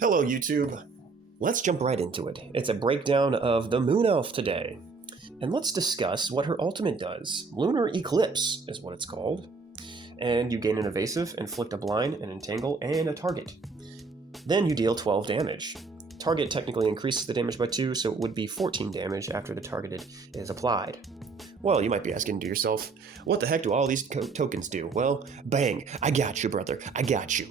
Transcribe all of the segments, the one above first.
Hello, YouTube. Let's jump right into it. It's a breakdown of the Moon Elf today. And let's discuss what her ultimate does. Lunar Eclipse is what it's called. And you gain an evasive, inflict a blind, an entangle, and a target. Then you deal 12 damage. Target technically increases the damage by 2, so it would be 14 damage after the targeted is applied. Well, you might be asking to yourself, what the heck do all these tokens do? Well, bang, I got you, brother, I got you.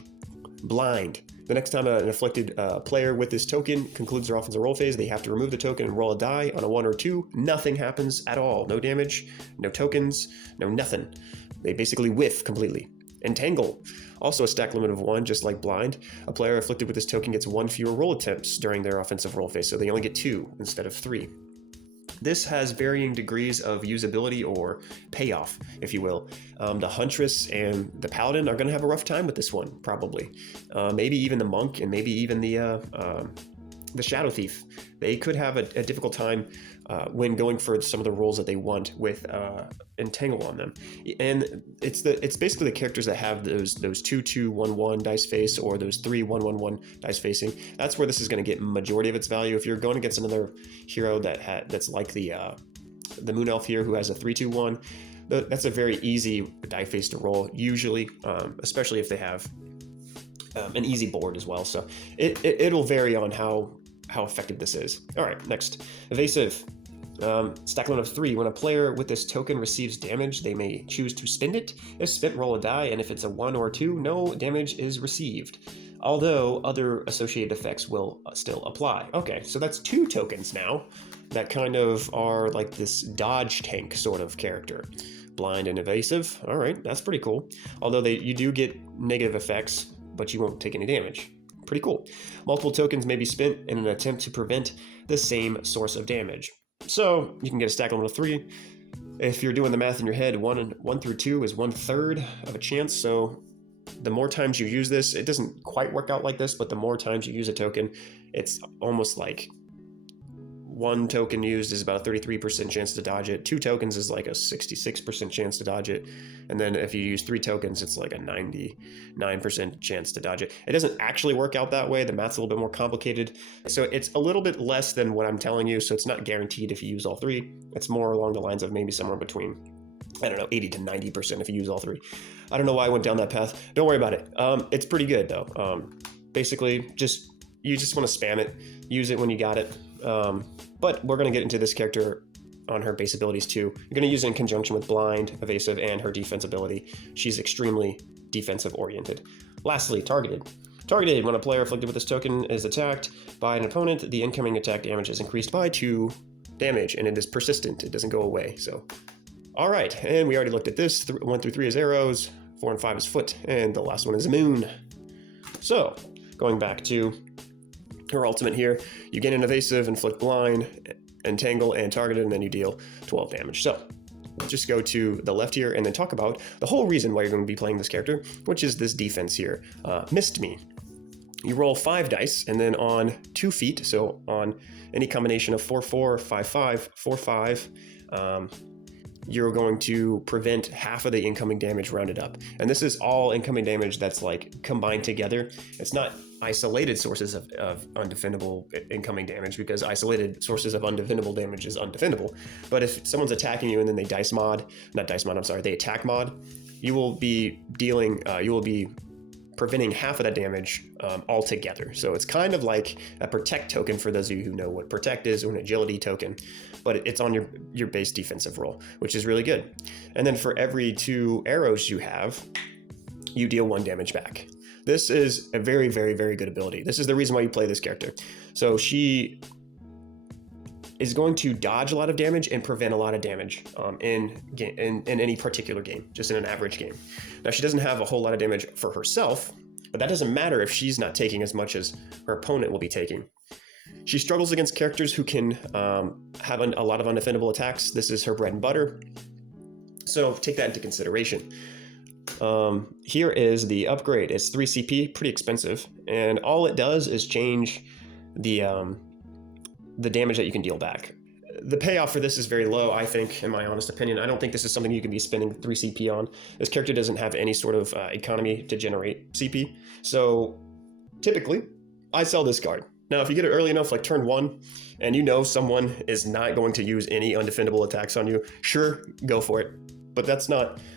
Blind. The next time an afflicted player with this token concludes their offensive roll phase, they have to remove the token and roll a die. On a 1 or 2, nothing happens at all. No damage, no tokens, no nothing. They basically whiff completely. Entangle. Also a stack limit of 1, just like Blind. A player afflicted with this token gets 1 fewer roll attempts during their offensive roll phase, so they only get 2 instead of 3. This has varying degrees of usability or payoff, if you will. The Huntress and the Paladin are going to have a rough time with this one, probably. Maybe even the Monk and maybe even the Shadow Thief. They could have a difficult time when going for some of the roles that they want with Entangle on them. And it's basically the characters that have those 2-2-1-1 dice face or those 3-1-1-1 dice facing. That's where this is going to get majority of its value. If you're going against another hero that's like the Moon Elf here who has a 3-2-1, that's a very easy die face to roll usually, especially if they have an easy board as well. So it'll vary on how effective this is. All right, next, evasive. Stack limit of 3. When a player with this token receives damage, they may choose to spend it. If spent, roll a die, and if it's a 1 or 2, no damage is received. Although other associated effects will still apply. Okay, so that's 2 tokens now that kind of are like this dodge tank sort of character. Blind and evasive. All right, that's pretty cool. Although you do get negative effects, but you won't take any damage. Pretty cool. Multiple tokens may be spent in an attempt to prevent the same source of damage. So you can get a stack limit of 3. If you're doing the math in your head, 1 through 2 is 1/3 of a chance. So the more times you use this, it doesn't quite work out like this, but the more times you use a token, it's almost like 1 token used is about a 33% chance to dodge it. 2 tokens is like a 66% chance to dodge it. And then if you use 3 tokens, it's like a 99% chance to dodge it. It doesn't actually work out that way. The math's a little bit more complicated. So it's a little bit less than what I'm telling you. So it's not guaranteed if you use all 3. It's more along the lines of maybe somewhere between, I don't know, 80 to 90% if you use all 3. I don't know why I went down that path. Don't worry about it. It's pretty good though. Basically, you just want to spam it. Use it when you got it. But we're going to get into this character on her base abilities too. You're going to use it in conjunction with Blind, Evasive, and her defense ability. She's extremely defensive oriented. Lastly, targeted. Targeted, when a player afflicted with this token is attacked by an opponent, the incoming attack damage is increased by 2 damage, and it is persistent. It doesn't go away. So, all right, and we already looked at this. 1 through 3 is arrows, 4 and 5 is foot, and the last one is moon. So, going back to her ultimate here, you gain an evasive, inflict blind, entangle, and targeted, and then you deal 12 damage. So just go to the left here and then talk about the whole reason why you're going to be playing this character, which is this defense here. Missed Me. You roll 5 dice, and then on 2 feet, so on any combination of 4-4, 5-5, 4-5, you're going to prevent half of the incoming damage rounded up. And this is all incoming damage that's like combined together. It's not isolated sources of undefendable incoming damage, because isolated sources of undefendable damage is undefendable. But if someone's attacking you and then they they attack mod, you will be preventing half of that damage altogether. So it's kind of like a protect token for those of you who know what protect is, or an agility token, but it's on your base defensive roll, which is really good. And then for every 2 arrows you have, you deal 1 damage back. This is a very, very, very good ability. This is the reason why you play this character. So she is going to dodge a lot of damage and prevent a lot of damage in any particular game, just in an average game. Now, she doesn't have a whole lot of damage for herself, but that doesn't matter if she's not taking as much as her opponent will be taking. She struggles against characters who can have a lot of undefendable attacks. This is her bread and butter. So take that into consideration. Here is the upgrade. It's 3 CP, pretty expensive, and all it does is change the damage that you can deal back. The payoff for this is very low, I think, in my honest opinion. I don't think this is something you can be spending 3 CP on. This character doesn't have any sort of economy to generate CP. So typically, I sell this card. Now, if you get it early enough, like turn 1, and you know someone is not going to use any undefendable attacks on you, sure, go for it. But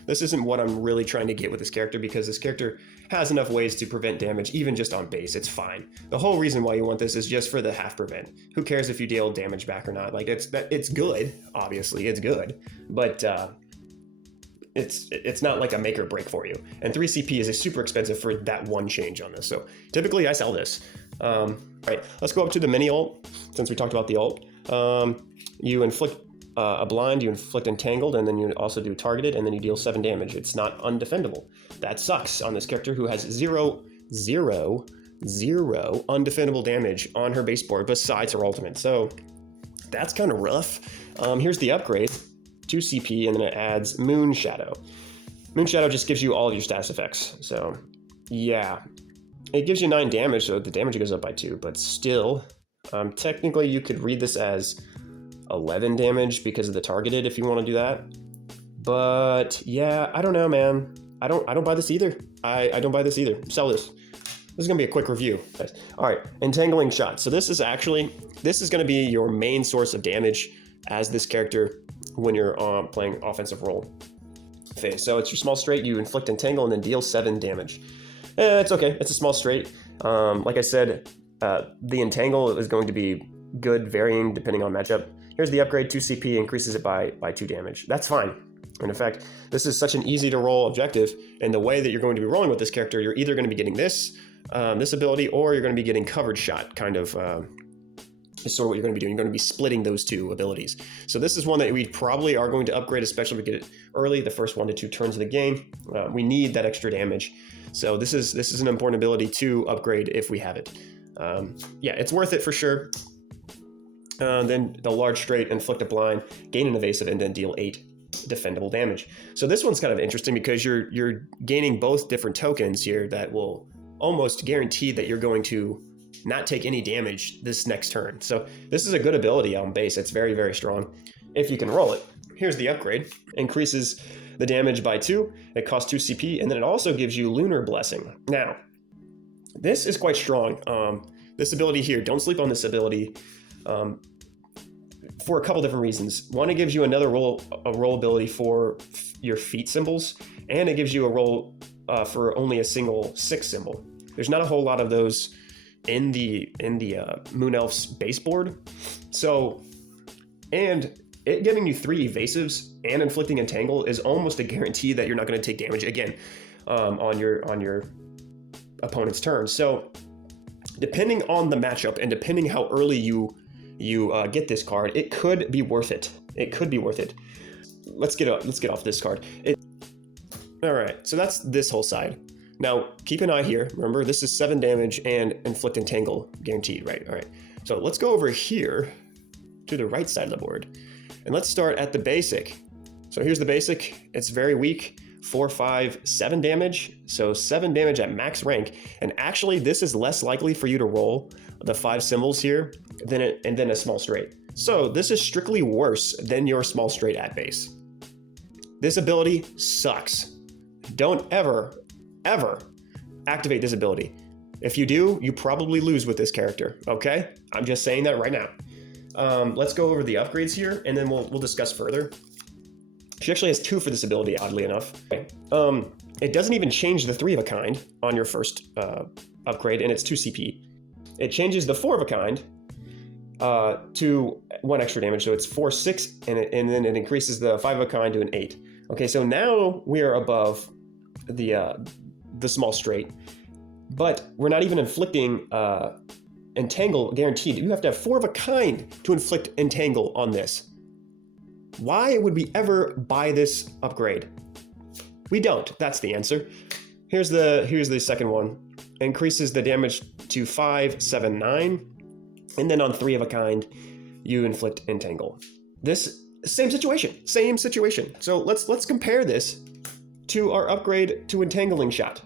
this isn't what I'm really trying to get with this character, because this character has enough ways to prevent damage, even just on base. It's fine. The whole reason why you want this is just for the half prevent. Who cares if you deal damage back or not? Like, it's good, obviously, it's good, but it's not like a make or break for you. And 3 CP is super expensive for that one change on this. So typically I sell this. All right, let's go up to the mini ult, since we talked about the ult. You inflict a blind, you inflict entangled, and then you also do targeted, and then you deal 7 damage. It's not undefendable. That sucks on this character who has zero undefendable damage on her base board besides her ultimate. So that's kind of rough. Here's the upgrade, 2 CP, and then it adds Moon Shadow. Moon Shadow just gives you all of your status effects. So yeah, it gives you 9 damage, so the damage goes up by 2, but still, technically you could read this as 11 damage because of the targeted if you want to do that. But yeah, I don't know, man. I don't buy this either. I don't buy this either. Sell this. This is gonna be a quick review, guys. All right, Entangling Shot. So this is gonna be your main source of damage as this character when you're playing offensive role phase. So it's your small straight, you inflict entangle and then deal 7 damage. It's okay, it's a small straight. Like I said, the entangle is going to be good, varying depending on matchup. Here's the upgrade, 2 CP, increases it by 2 damage. That's fine. And in fact, this is such an easy to roll objective, and the way that you're going to be rolling with this character, you're either going to be getting this ability, or you're going to be getting Covered Shot, kind of is sort of what you're going to be doing. You're going to be splitting those 2 abilities. So this is one that we probably are going to upgrade, especially if we get it early, the first 1 to 2 turns of the game. We need that extra damage. So this is an important ability to upgrade if we have it. Yeah, it's worth it for sure. Then the large straight, inflict a blind, gain an evasive, and then deal 8 defendable damage. So this one's kind of interesting because you're gaining both different tokens here that will almost guarantee that you're going to not take any damage this next turn. So this is a good ability on base. It's very, very strong if you can roll it. Here's the upgrade. Increases the damage by 2. It costs 2 CP, and then it also gives you Lunar Blessing. Now, this is quite strong. This ability here, don't sleep on this ability. For a couple different reasons. One, it gives you another roll ability for your feat symbols, and it gives you a roll for only a single 6 symbol. There's not a whole lot of those in the Moon Elf's baseboard. So, and it giving you 3 evasives and inflicting entangle is almost a guarantee that you're not going to take damage again on your opponent's turn. So, depending on the matchup and depending how early you get this card, it could be worth it. It could be worth it. Let's get off this card. All right, so that's this whole side. Now, keep an eye here. Remember, this is 7 damage and inflict entangle guaranteed, right? All right, so let's go over here to the right side of the board, and let's start at the basic. So here's the basic. It's very weak. 4, 5, 7 damage. So 7 damage at max rank. And actually, this is less likely for you to roll the 5 symbols here than a small straight. So this is strictly worse than your small straight at base. This ability sucks. Don't ever activate this ability. If you do, you probably lose with this character, okay? I'm just saying that right now. Let's go over the upgrades here, and then we'll discuss further. She actually has 2 for this ability, oddly enough. It doesn't even change the 3 of a kind on your first upgrade, and it's 2 CP. It changes the 4 of a kind to 1 extra damage, so it's 4, 6, and then it increases the 5 of a kind to an 8. Okay, so now we are above the small straight, but we're not even inflicting entangle guaranteed. You have to have 4 of a kind to inflict entangle on this. Why would we ever buy this upgrade? We don't. That's the answer. Here's the second one. Increases the damage to 5, 7, 9, and then on 3 of a kind, you inflict entangle. This same situation. So let's compare this to our upgrade to Entangling Shot.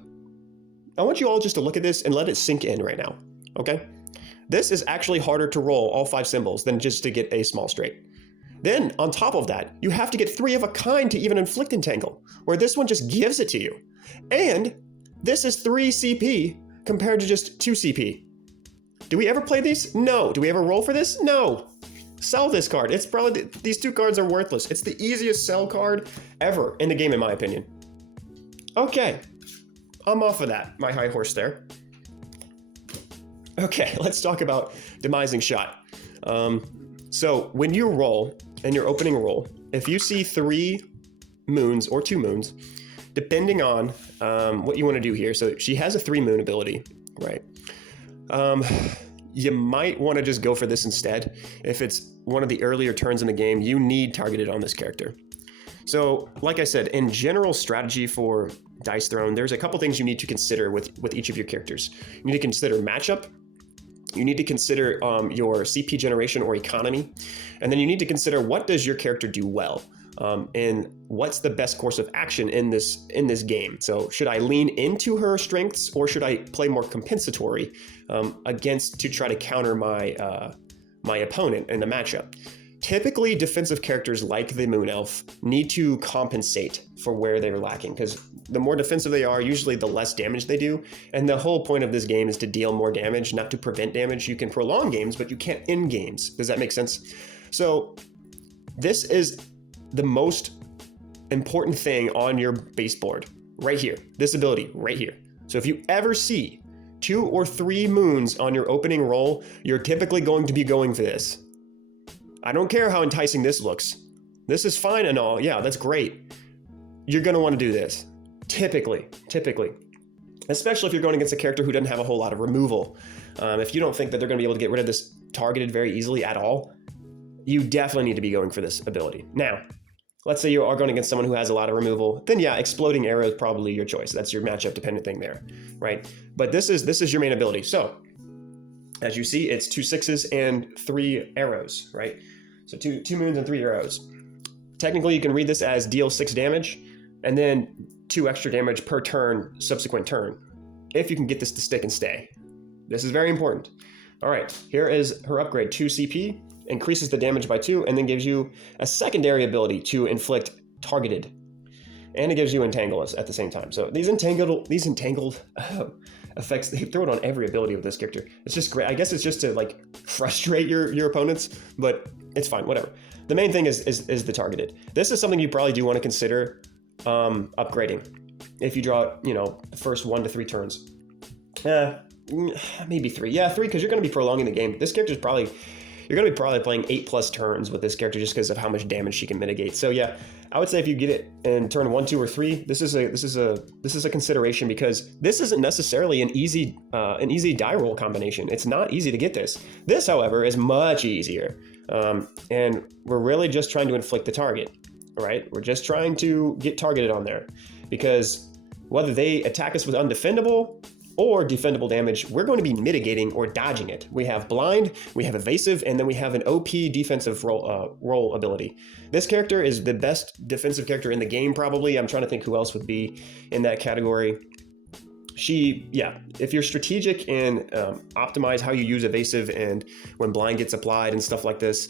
I want you all just to look at this and let it sink in right now. Okay, this is actually harder to roll all 5 symbols than just to get a small straight. Then, on top of that, you have to get 3 of a kind to even inflict entangle, where this one just gives it to you. And this is 3 CP compared to just 2 CP. Do we ever play these? No. Do we ever roll for this? No. Sell this card. It's probably, these two cards are worthless. It's the easiest sell card ever in the game, in my opinion. Okay. I'm off of that, my high horse there. Okay, let's talk about Demising Shot. So when you roll, in your opening roll, if you see 3 moons or 2 moons, depending on what you want to do here. So she has a 3 moon ability, right? You might want to just go for this instead. If it's one of the earlier turns in the game, you need targeted on this character. So like I said, in general strategy for Dice Throne, there's a couple things you need to consider with each of your characters. You need to consider matchup. You need to consider your CP generation or economy. And then you need to consider, what does your character do well? And what's the best course of action in this game? So should I lean into her strengths, or should I play more compensatory to try to counter my opponent in the matchup? Typically, defensive characters like the Moon Elf need to compensate for where they're lacking, because the more defensive they are, usually the less damage they do. And the whole point of this game is to deal more damage, not to prevent damage. You can prolong games, but you can't end games. Does that make sense? So this is the most important thing on your base board right here, this ability right here. So if you ever see 2 or 3 moons on your opening roll, you're typically going to be going for this. I don't care how enticing this looks. This is fine and all. Yeah, that's great. You're going to want to do this. Typically. Especially if you're going against a character who doesn't have a whole lot of removal. If you don't think that they're going to be able to get rid of this targeted very easily at all, you definitely need to be going for this ability. Now, let's say you are going against someone who has a lot of removal, then yeah, Exploding Arrow is probably your choice. That's your matchup dependent thing there, right? But this is your main ability. So, as you see, it's 2 6s and 3 arrows, right? So two moons and 3 arrows. Technically, you can read this as deal 6 damage, and then 2 extra damage per turn, subsequent turn, if you can get this to stick and stay. This is very important. All right, here is her upgrade, 2 CP, increases the damage by 2, and then gives you a secondary ability to inflict targeted. And it gives you Entangle at the same time. So these entangled effects, they throw it on every ability of this character. It's just great. I guess it's just to like frustrate your opponents, but it's fine, whatever. The main thing is the targeted. This is something you probably do want to consider upgrading if you draw, the first 1 to 3 turns. Maybe 3. Yeah, 3, because you're going to be prolonging the game. This character's you're going to be probably playing 8+ turns with this character just because of how much damage she can mitigate. So yeah, I would say if you get it in turn 1, 2, or 3, this is a consideration, because this isn't necessarily an easy die roll combination. It's not easy to get this. This, however, is much easier, and we're really just trying to inflict the target. Right? We're just trying to get targeted on there, because whether they attack us with undefendable or defendable damage, we're going to be mitigating or dodging it. We have blind, we have evasive, and then we have an OP defensive roll ability. This character is the best defensive character in the game, probably. I'm trying to think who else would be in that category. If you're strategic and optimize how you use evasive and when blind gets applied and stuff like this,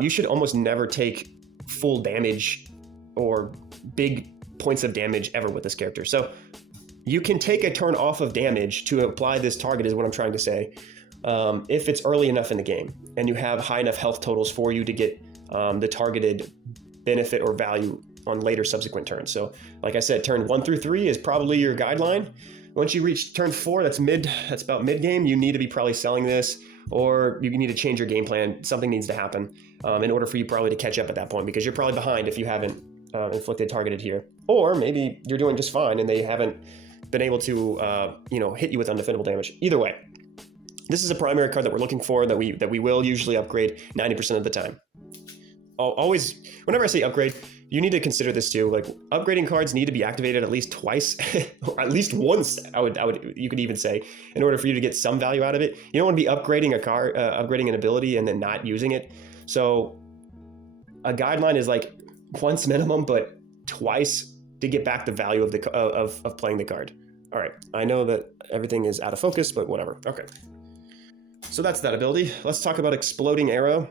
you should almost never take full damage or big points of damage ever with this character. So you can take a turn off of damage to apply this target, is what I'm trying to say, if it's early enough in the game and you have high enough health totals for you to get the targeted benefit or value on later subsequent turns. So like I said, turn 1 through 3 is probably your guideline. Once you reach turn 4, that's about mid game, you need to be probably selling this, or you need to change your game plan. Something needs to happen in order for you probably to catch up at that point, because you're probably behind if you haven't inflicted targeted here. Or maybe you're doing just fine and they haven't been able to hit you with undefendable damage. Either way, this is a primary card that we're looking for, that we will usually upgrade 90% of the time. Always, whenever I say upgrade, you need to consider this too. Like, upgrading cards need to be activated at least twice, or at least once. You could even say, in order for you to get some value out of it. You don't want to be upgrading a card, upgrading an ability and then not using it. So a guideline is like once minimum, but twice to get back the value of playing the card. All right, I know that everything is out of focus, but whatever. Okay, so that's that ability. Let's talk about Exploding Arrow.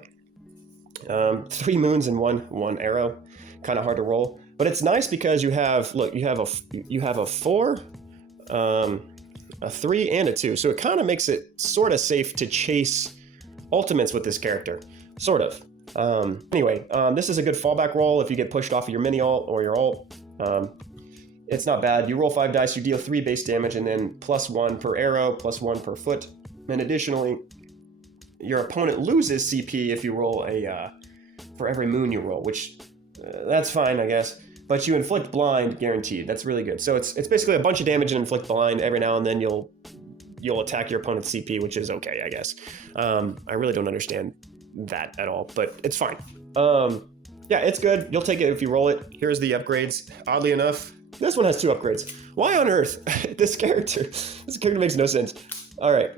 3 moons and one arrow. Kind of hard to roll, but it's nice because you have a 4, a 3 and a 2. So it kind of makes it sort of safe to chase ultimates with this character, sort of. Anyway, this is a good fallback roll if you get pushed off of your mini ult or your ult. It's not bad. You roll 5 dice, you deal 3 base damage, and then +1 per arrow, +1 per foot. And additionally, your opponent loses CP if you roll a for every moon you roll, which that's fine, I guess. But you inflict blind guaranteed. That's really good. So it's basically a bunch of damage and inflict blind. Every now and then you'll attack your opponent's CP, which is okay, I guess. I really don't understand that at all, but it's fine. Yeah, it's good. You'll take it if you roll it. Here's the upgrades. Oddly enough, this one has 2 upgrades. Why on earth? This character makes no sense. All right,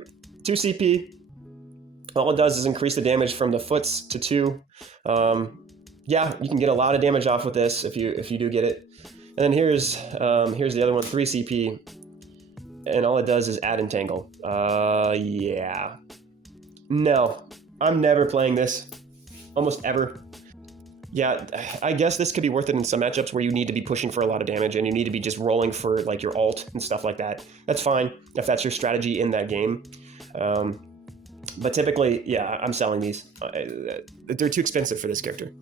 2 CP. All it does is increase the damage from the foots to 2. Yeah, you can get a lot of damage off with this if you do get it. And then here's the other one, 3 CP, and all it does is add entangle. Yeah. No, I'm never playing this, almost ever. Yeah, I guess this could be worth it in some matchups where you need to be pushing for a lot of damage and you need to be just rolling for like your ult and stuff like that. That's fine if that's your strategy in that game. But typically, yeah, I'm selling these. They're too expensive for this character.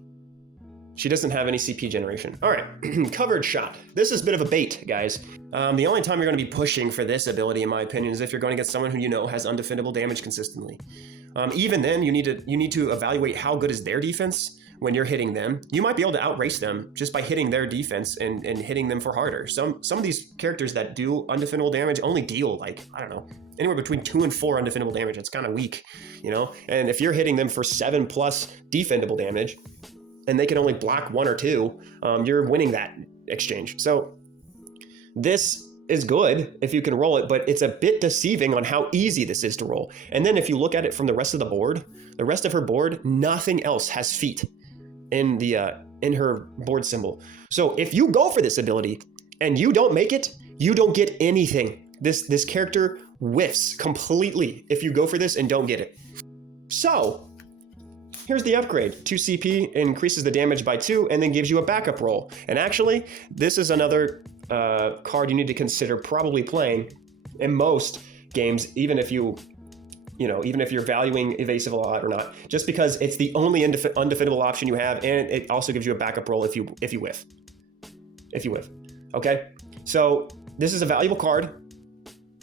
She doesn't have any CP generation. All right, covered shot. This is a bit of a bait, guys. The only time you're going to be pushing for this ability, in my opinion, is if you're going to get someone who you know has undefendable damage consistently. Even then, you need to evaluate how good is their defense when you're hitting them. You might be able to outrace them just by hitting their defense and hitting them for harder. Some of these characters that do undefendable damage only deal like, I don't know, anywhere between 2 and 4 undefendable damage. It's kind of weak, you know? And if you're hitting them for 7+ defendable damage, and they can only block 1 or 2, you're winning that exchange. So this is good if you can roll it, but it's a bit deceiving on how easy this is to roll. And then if you look at it from the rest of the board, the rest of her board, nothing else has feet in her board symbol. So if you go for this ability and you don't make it, you don't get anything. This character whiffs completely if you go for this and don't get it. So here's the upgrade. 2 CP increases the damage by 2 and then gives you a backup roll. And actually, this is another card you need to consider probably playing in most games, even if you're valuing evasive a lot or not, just because it's the only undefendable option you have, and it also gives you a backup roll if you whiff. Okay? So this is a valuable card.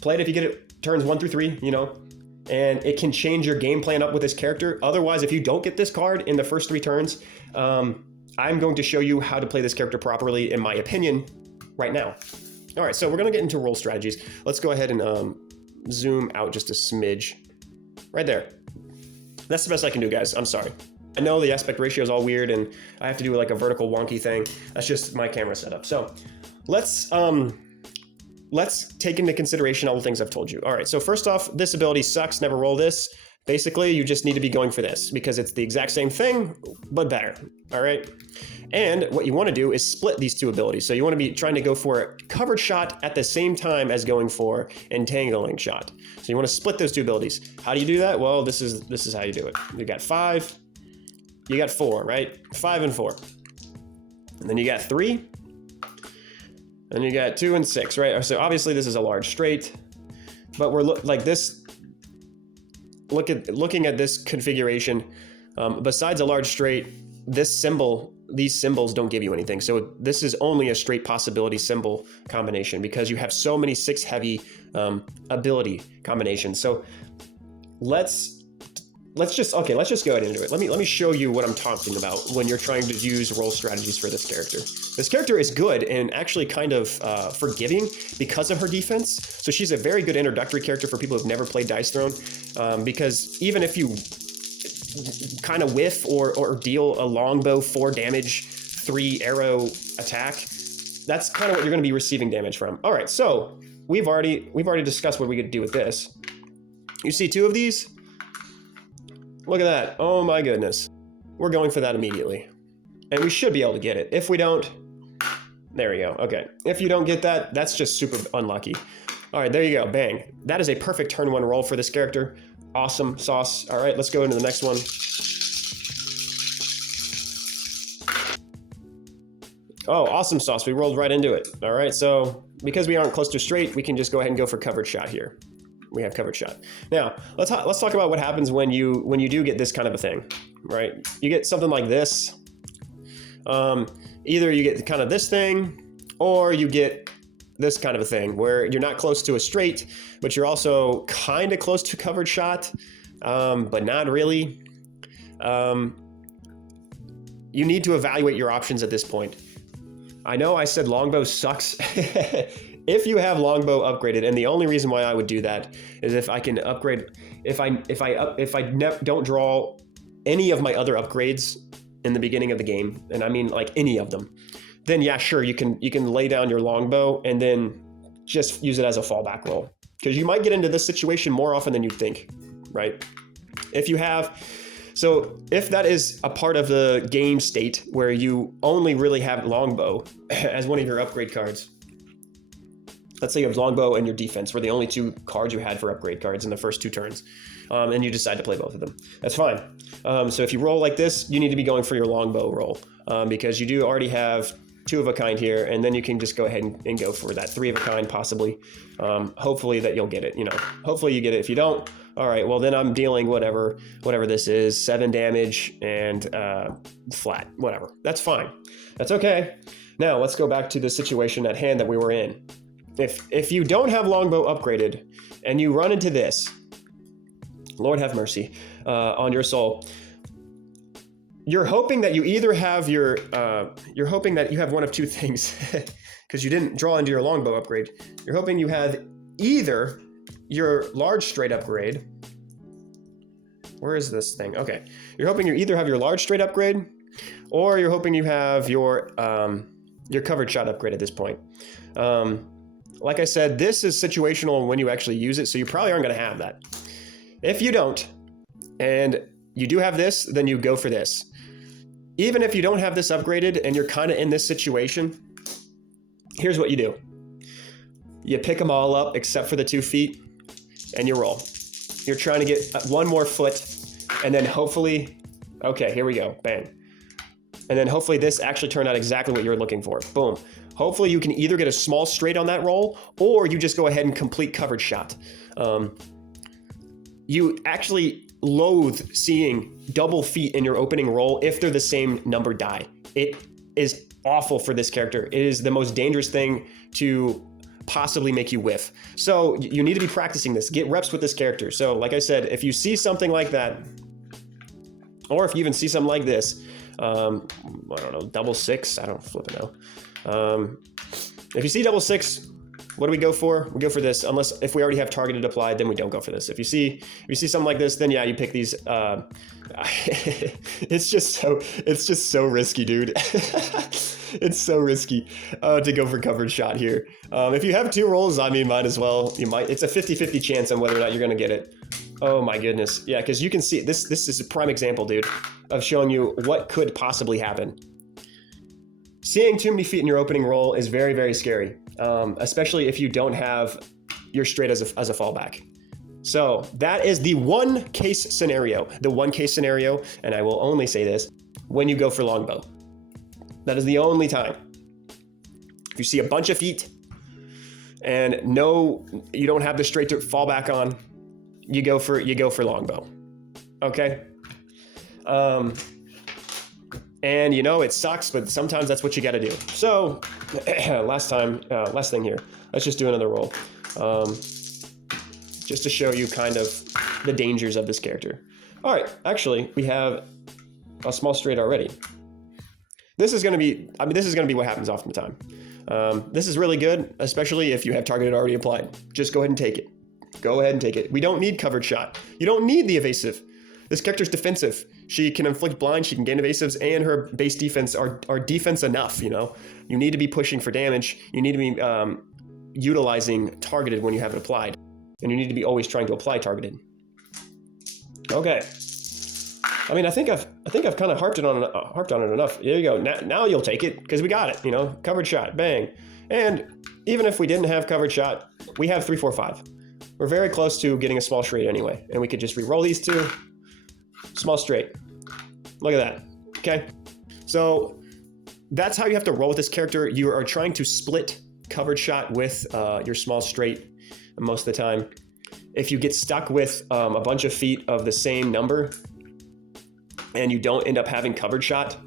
Play it if you get it turns 1 through 3, and it can change your game plan up with this character. Otherwise, if you don't get this card in the first 3 turns, I'm going to show you how to play this character properly, in my opinion, right now. All right, so we're going to get into roll strategies. Let's go ahead and zoom out just a smidge. Right there. That's the best I can do, guys. I'm sorry. I know the aspect ratio is all weird, and I have to do like a vertical wonky thing. That's just my camera setup. So let's take into consideration all the things I've told you. All right, so first off, this ability sucks, never roll this. Basically, you just need to be going for this because it's the exact same thing, but better, all right? And what you want to do is split these 2 abilities. So you want to be trying to go for a covered shot at the same time as going for entangling shot. So you want to split those 2 abilities. How do you do that? Well, this is how you do it. You got 5, you got 4, right? 5 and 4. And then you got 3, and you got 2 and 6, right? So obviously this is a large straight, but we're like this. Looking at this configuration, besides a large straight, these symbols don't give you anything. So this is only a straight possibility symbol combination because you have so many 6 heavy ability combinations. So let's just go ahead into it. Let me show you what I'm talking about when you're trying to use roll strategies for this character. This character is good and actually kind of forgiving because of her defense. So she's a very good introductory character for people who've never played Dice Throne, because even if you kind of whiff or deal a longbow 4 damage, 3 arrow attack, that's kind of what you're going to be receiving damage from. All right, so we've already discussed what we could do with this. You see 2 of these? Look at that. Oh my goodness. We're going for that immediately. And we should be able to get it. If we don't, there we go. Okay. If you don't get that, that's just super unlucky. All right, there you go. Bang. That is a perfect turn 1 roll for this character. Awesome sauce. All right, let's go into the next one. Oh, awesome sauce. We rolled right into it. All right, so because we aren't close to straight, we can just go ahead and go for covered shot here. We have covered shot. Now, let's talk about what happens when you do get this kind of a thing, right? You get something like this. Either you get kind of this thing, or you get this kind of a thing where you're not close to a straight, but you're also kind of close to covered shot, but not really. You need to evaluate your options at this point. I know I said longbow sucks. If you have longbow upgraded, and the only reason why I would do that is if I can upgrade, if I don't draw any of my other upgrades in the beginning of the game, and I mean like any of them, then yeah, sure, you can lay down your longbow and then just use it as a fallback roll, because you might get into this situation more often than you think, right? If you have, so if that is a part of the game state where you only really have longbow as one of your upgrade cards, let's say you have longbow and your defense were the only two cards you had for upgrade cards in the first 2 turns, and you decide to play both of them, that's fine. So if you roll like this, you need to be going for your longbow roll, because you do already have 2 of a kind here, and then you can just go ahead and go for that 3 of a kind possibly. Hopefully that you'll get it, hopefully you get it. If you don't, all right, well then I'm dealing whatever this is, 7 damage and flat, whatever. That's fine. That's okay. Now let's go back to the situation at hand that we were in. If you don't have longbow upgraded and you run into this, Lord have mercy on your soul. You're hoping that you either have you're hoping that you have one of 2 things, because you didn't draw into your longbow upgrade. You're hoping you had either your large straight upgrade. Where is this thing? Okay. You're hoping you either have your large straight upgrade, or you're hoping you have your covered shot upgrade at this point. Like I said, this is situational when you actually use it, so you probably aren't going to have that. If you don't, and you do have this, then you go for this. Even if you don't have this upgraded and you're kind of in this situation, here's what you do. You pick them all up except for the 2 feet, and you roll. You're trying to get 1 more foot, and then hopefully, okay, here we go, bang. And then hopefully this actually turned out exactly what you're looking for, boom. Hopefully you can either get a small straight on that roll, or you just go ahead and complete covered shot. You actually loathe seeing double feet in your opening roll if they're the same number die. It is awful for this character. It is the most dangerous thing to possibly make you whiff. So you need to be practicing this. Get reps with this character. So like I said, if you see something like that, or if you even see something like this, I don't know, double 6, I don't flip it now. If you see double 6, what do we go for? We go for this, unless if we already have targeted applied, then we don't go for this. If you see something like this, then yeah, you pick these. It's just so risky, dude. It's so risky to go for covered shot here. If you have 2 rolls, I mean, might as well. It's a 50-50 chance on whether or not you're gonna get it. Oh my goodness, yeah, because you can see this is a prime example, dude, of showing you what could possibly happen. Seeing too many feet in your opening roll is very, very scary, especially if you don't have your straight as a fallback. So that is the one case scenario, and I will only say this, when you go for longbow. That is the only time. If you see a bunch of feet and you don't have the straight to fall back on, you go for longbow. Okay? And it sucks, but sometimes that's what you got to do. So last thing here, let's just do another roll. Just to show you kind of the dangers of this character. All right, actually, we have a small straight already. This is going to be what happens often the time. This is really good, especially if you have targeted already applied. Just go ahead and take it. We don't need covered shot. You don't need the evasive. This character's defensive. She can inflict blind, she can gain evasives, and her base defense are defense enough, You need to be pushing for damage. You need to be utilizing targeted when you have it applied. And you need to be always trying to apply targeted. Okay. I mean, I think I've kind of harped on it enough. There you go. Now you'll take it, because we got it, covered shot, bang. And even if we didn't have covered shot, we have 3, 4, 5. We're very close to getting a small straight anyway. And we could just re-roll these 2. Small straight. Look at that. Okay. So that's how you have to roll with this character. You are trying to split covered shot with your small straight most of the time. If you get stuck with a bunch of feet of the same number and you don't end up having covered shot,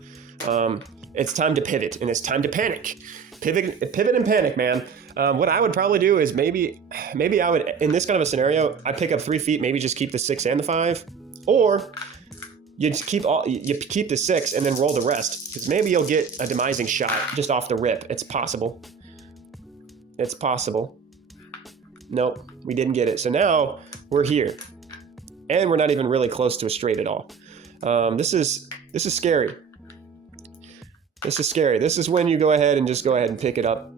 it's time to pivot and it's time to panic. Pivot and panic, man. What I would probably do is maybe I would, in this kind of a scenario, I pick up 3 feet, maybe just keep the 6 and the 5, or you keep the 6 and then roll the rest, because maybe you'll get a demising shot just off the rip. It's possible. It's possible. Nope, we didn't get it. So now we're here, and we're not even really close to a straight at all. This is scary. This is scary. This is when you go ahead and pick it up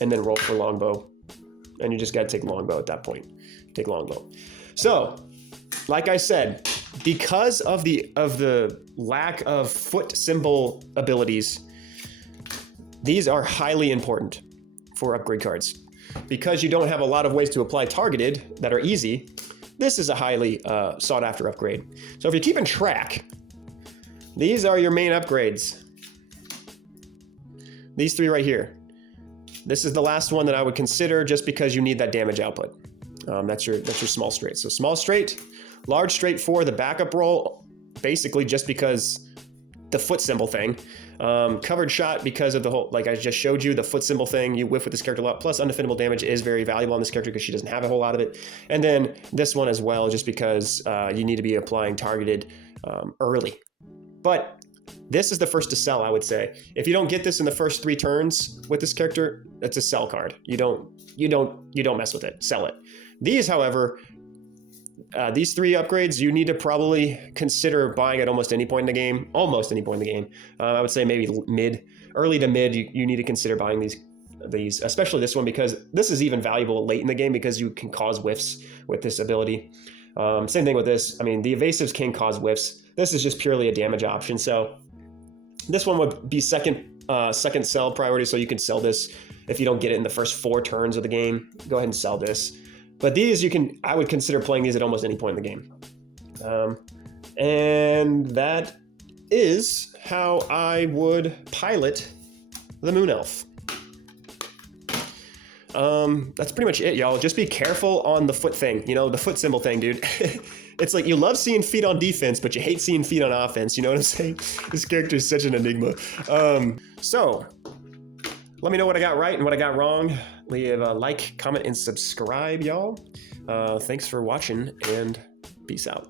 and then roll for longbow. And you just got to take longbow at that point. Take longbow. So, like I said, because of the lack of foot symbol abilities, these are highly important for upgrade cards. Because you don't have a lot of ways to apply targeted that are easy, this is a highly sought after upgrade. So if you're keeping track, these are your main upgrades. These 3 right here. This is the last one that I would consider just because you need that damage output. That's your small straight. So small straight, large straight for the backup roll, basically just because the foot symbol thing. Covered shot because of the whole, like I just showed you, the foot symbol thing. You whiff with this character a lot. Plus undefendable damage is very valuable on this character because she doesn't have a whole lot of it. And then this one as well, just because you need to be applying targeted early. But this is the first to sell, I would say. If you don't get this in the first 3 turns with this character, that's a sell card. You don't mess with it. Sell it. These, however, these 3 upgrades, you need to probably consider buying at almost any point in the game. Almost any point in the game. I would say maybe early to mid. You need to consider buying these, especially this one, because this is even valuable late in the game because you can cause whiffs with this ability. Same thing with this. I mean, the evasives can cause whiffs. This is just purely a damage option. So this one would be second sell priority. So you can sell this if you don't get it in the first 4 turns of the game. Go ahead and sell this. But these I would consider playing these at almost any point in the game. And that is how I would pilot the Moon Elf. That's pretty much it, y'all. Just be careful on the foot thing. You know, the foot symbol thing, dude. It's like you love seeing feet on defense, but you hate seeing feet on offense. You know what I'm saying? This character is such an enigma. So let me know what I got right and what I got wrong. Leave a like, comment, and subscribe, y'all. Thanks for watching, and peace out.